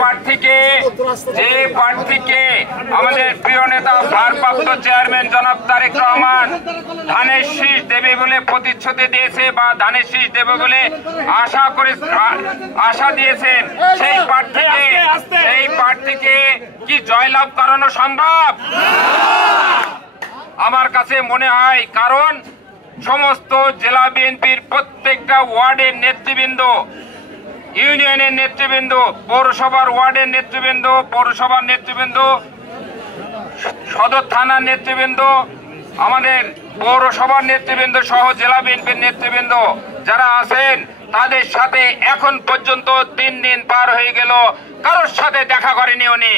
প্রার্থীকে আমাদের প্রিয় নেতা ভারপ্রাপ্ত চেয়ারম্যান জনাব তারেক রহমান ধানের শীষ দেবে বলে প্রতিশ্রুতি দিয়েছে বা ধানের শীষ দেবে বলে আশা দিয়েছেন, সেই প্রার্থীকে কি জয়লাভ করানো সম্ভব? আমার কাছে মনে হয়, কারণ সমস্ত জেলা বিএনপির প্রত্যেকটা ওয়ার্ডের নেতৃবৃন্দ, ইউনিয়নের নেতৃবৃন্দ, পৌরসভার ওয়ার্ডের নেতৃবৃন্দ, পৌরসভার নেতৃবৃন্দ, সদর থানার নেতৃবৃন্দ, আমাদের পৌরসভার নেতৃবৃন্দ সহ জেলা বিএনপির নেতৃবৃন্দ যারা আছেন, তাদের সাথে এখন পর্যন্ত 3 দিন পার হয়ে গেল, কারোর সাথে দেখা করেনি উনি।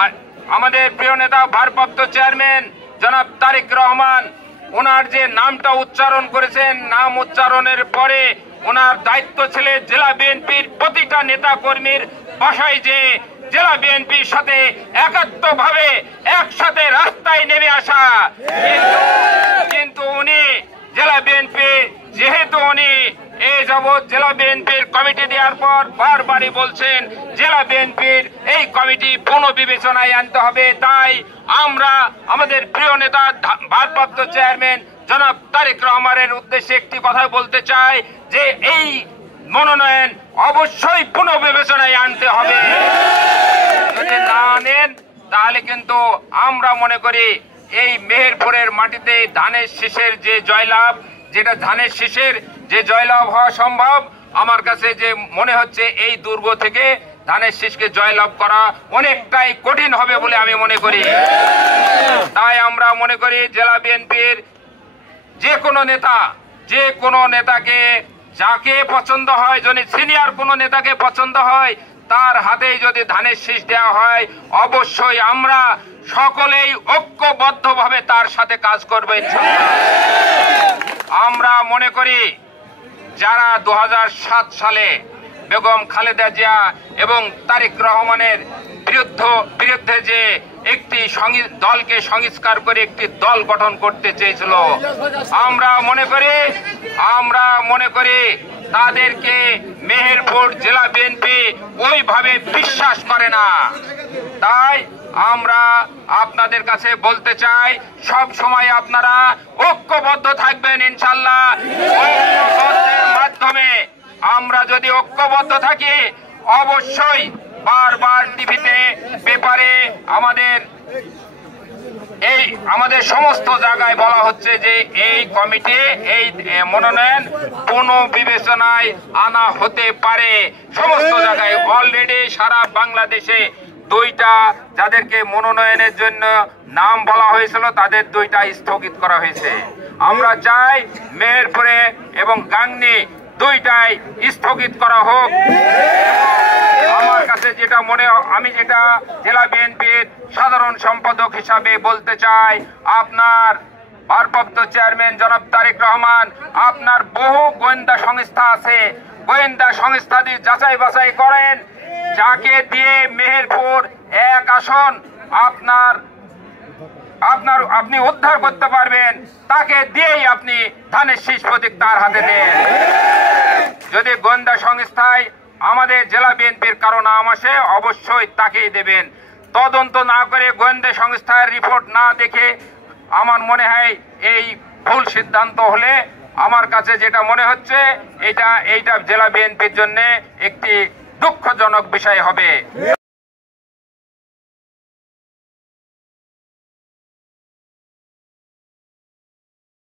আর আমাদের প্রিয় নেতা ভারপ্রাপ্ত চেয়ারম্যান জনাব তারেক রহমান ওনার যে নামটা উচ্চারণ করেছেন, নাম উচ্চারণের পরে ওনার দায়িত্ব ছিল জেলা বিএনপির প্রতিটা নেতা কর্মীর বাসায় যে জেলা বিএনপির সাথে একাত্মভাবে একসাথে রাস্তায় নেমে আসা। কিন্তু উনি জেলা বিএনপি, যেহেতু উনি এই যাবৎ জেলা বিএনপির কমিটি দেওয়ার পর বারবারই বলছেন জেলা বিএনপির এই কমিটি পুনর্বিবেচনায় আনতে হবে, তাই আমরা আমাদের প্রিয় নেতা ভারপ্রাপ্ত চেয়ারম্যান জনাব তারেক রহমানের উদ্দেশ্যে একটি কথা বলতে চাই যে এই মনোনয়ন অবশ্যই পুনর্বিবেচনায় আনতে হবে। যদি না আনেন তাহলে কিন্তু আমরা মনে করি এই মেহেরপুরের মাটিতে ধানের শীষের যে জয়লাভ, যেটা ধানের শীষের যে জয়লাভ হওয়া সম্ভব, আমার কাছে যে মনে হচ্ছে এই দুর্গ থেকে ধানের শীষকে জয়লাভ করা অনেকটাই কঠিন হবে বলে আমি মনে করি। তাই আমরা মনে করি জেলা বিএনপির যে কোনো নেতাকে যাকে পছন্দ হয়, যদি সিনিয়র কোনো নেতাকে পছন্দ হয়, তার হাতেই যদি ধানের শীষ দেওয়া হয়, অবশ্যই আমরা সকলেই ঐক্যবদ্ধভাবে তার সাথে কাজ করবো ইনশাআল্লাহ। আমরা মনে করি যারা 2007 সালে বেগম খালেদা জিয়া এবং তারেক রহমানের বিরুদ্ধে যে একটি দলকে সংস্কার করে একটি দল গঠন করতে চেয়েছিল, আমরা মনে করি তাদেরকে মেহেরপুর জেলা বিএনপি ওইভাবে বিশ্বাস করে না। তাই আমরা আপনাদের কাছে বলতে চাই, সব সময় আপনারা ঐক্যবদ্ধ থাকবেন ইনশাআল্লাহ। ঐক্যবদ্ধের মাধ্যমে আমরা যদি ঐক্যবদ্ধ থাকি, অবশ্যই বারবার টিভিতে, পেপারে আমাদের সমস্ত জায়গায় বলা হচ্ছে যে এই কমিটি, এই মনোনয়ন পুনর্বিবেচনায় আনা হতে পারে। সমস্ত জায়গায় অলরেডি সারা বাংলাদেশে 2টা যাদেরকে মনোনয়নের জন্য নাম বলা হয়েছিল, তাদের 2টা স্থগিত করা হয়েছে। আমরা চাই মেহেরপুরে এবং গাংনী 2টাই স্থগিত করা হোক। আমার কাছে আমি যেটা জেলা বিএনপির সাধারণ সম্পাদক হিসাবে বলতে চাই, আপনার ভারপ্রাপ্ত চেয়ারম্যান জনাব তারেক রহমান, আপনার বহু গোয়েন্দা সংস্থা আছে, গোয়েন্দা সংস্থা দিয়ে যাচাই বাছাই করেন, যাকে দিয়ে মেহেরপুর 1 আসন আপনি উদ্ধার করতে পারবেন, তাকে দিয়েই আপনি ধানের শীষ প্রতীক তার হাতে দেন। যদি গোয়েন্দা সংস্থায় আমাদের জেলা বিএনপির কারো নাম আসে, অবশ্যই তাকেই দেবেন। তদন্ত না করে গোয়েন্দা সংস্থার রিপোর্ট না দেখে আমার মনে হয় এই ভুল সিদ্ধান্ত হলে, আমার কাছে যেটা মনে হচ্ছে এইটা জেলা বিএনপির জন্য একটি দুঃখজনক বিষয় হবে।